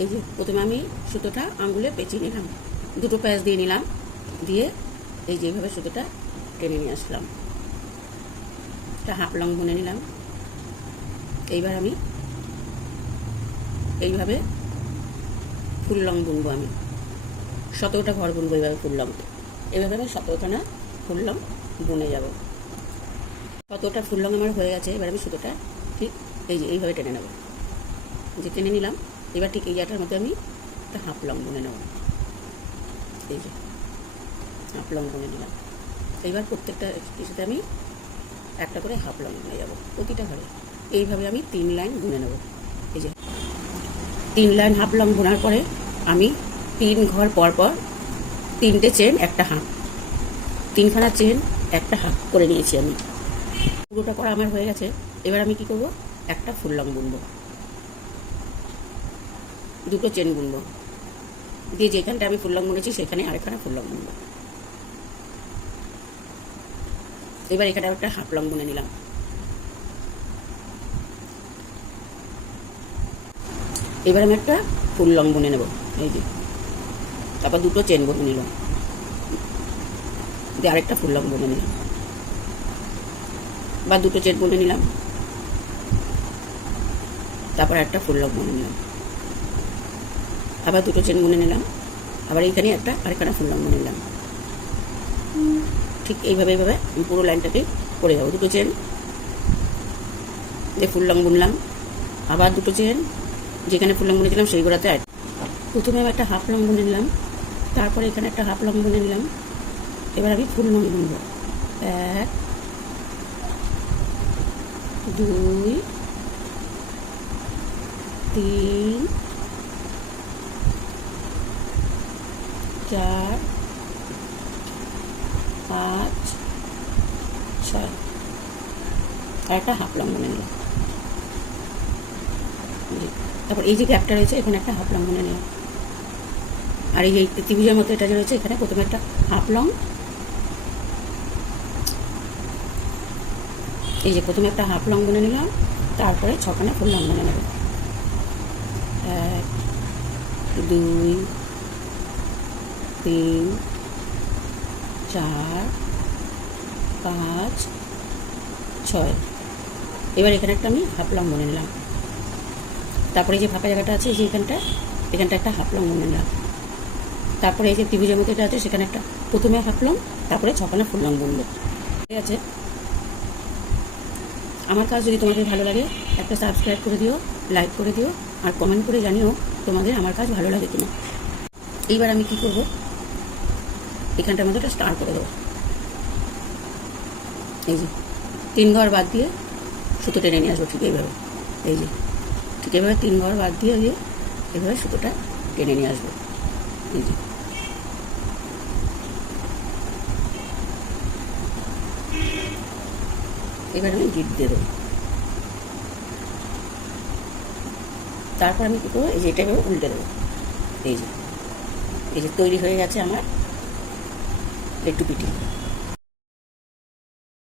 এই যে প্রথমে আমি সুতোটা আঙুলে পেঁচিয়ে নিলাম, দুটো প্যাঁচ দিয়ে নিলাম, দিয়ে এই যে এইভাবে সুতোটা টেনে নিয়ে আসলাম, একটা হাফ লং বুনে নিলাম। এইবার আমি এইভাবে ফুল লং বুনবো, আমি 17টা ঘর বুনবো এইভাবে ফুল লং। এইভাবে আমি 17খানা ফুল লং বুনে যাব। 17টা ফুল লং আমার হয়ে গেছে। এবার আমি সুতোটা ঠিক এই যে এইভাবে টেনে নেব, যে টেনে নিলাম। এবার ঠিক এই জায়গাটার মধ্যে আমি একটা হাফ লং বুনে নেব, এই যে হাফ লং বুনে নিলাম। এইবার প্রত্যেকটা কিছুতে আমি একটা করে হাফ লং বুনে যাব প্রতিটা ঘরে। এইভাবে আমি 3 লাইন বুনে নেব। এই যে 3 লাইন হাফ লং বোনার পরে আমি 3 ঘর পর পর 3টে চেন একটা হাফ, 3খানা চেন একটা হাফ করে নিয়েছি আমি। পুরোটা করা আমার হয়ে গেছে। এবার আমি কি করব, একটা ফুল লং বুনবো, দুটো চেন বুনবো, দিয়ে যেখানটা আমি ফুল লং বুনেছি সেখানে আরেকখানা ফুল লং বুনবো। এবার এখানে একটা হাফ লং বুনে নিলাম। এবার আমি একটা ফুল লং বুনে নেব, এই যে, তারপর দুটো চেন বুনে নিলাম, দিয়ে আরেকটা ফুল লং বুনে নিলাম, বা দুটো চেন বুনে নিলাম, তারপর একটা ফুল লং বুনে নিলাম, আবার দুটো চেন বুনে নিলাম, আবার এইখানে একটা আরেকখানা ফুল লং বুনে নিলাম। ঠিক এইভাবে এইভাবে আমি পুরো লাইনটাকে করে যাবো। দুটো চেন দিয়ে ফুল লং বুনলাম, আবার দুটো চেন যেখানে ফুল লং বুনেছিলাম সেই গোড়াতে প্রথমে আমি একটা হাফ লং বুনে নিলাম, তারপরে এখানে একটা হাফ লং বুনে নিলাম। এবার আমি ফুল লং বুনবো, 1 2 3 4 5 6 আর একটা হাফ লং বুনে নিলাম। তারপর এই যে গ্যাপটা রয়েছে এখানে একটা হাফ লং বুনে নিলাম, আর এই যে ত্রিভুজের মতো এটা যে রয়েছে এখানে প্রথমে একটা হাফ লং, এই যে প্রথমে একটা হাফ লং বুনে নিলাম, তারপরে 6খানা ফুল লং বুনে নেব। 1 2 3 4 5 6। এবার এখানে একটা আমি হাফ লং বুনে নিলাম, তারপরে যে ফাঁকা জায়গাটা আছে যে এখানটা একটা হাফ লং বুনে নিলাম, তারপরে এই যে ত্রিভুজের মতো এটা আছে সেখানে একটা প্রথমে হাফ লং, তারপরে 6খানা ফুল লং বুনবো। ঠিক আছে, আমার কাজ যদি তোমাদের ভালো লাগে একটা সাবস্ক্রাইব করে দিও, লাইক করে দিও, আর কমেন্ট করে জানিও তোমাদের আমার কাজ ভালো লাগে কিনা। এইবার আমি কি করব, এখানটার মধ্যে একটা স্টার করে দেবো। এই যে 3 ঘর বাদ দিয়ে সুতো টেনে নিয়ে আসবো, ঠিক এইভাবে, এই যে ঠিক এইভাবে 3 ঘর বাদ দিয়ে এইভাবে সুতোটা টেনে নিয়ে আসবো। এই যে এবার আমি গিট দিয়ে দেবো। তারপর আমি কী করবো, এই যে এটা এভাবে উল্টে দেবো। এই যে তৈরি হয়ে গেছে আমার লেট্টু পিঠি।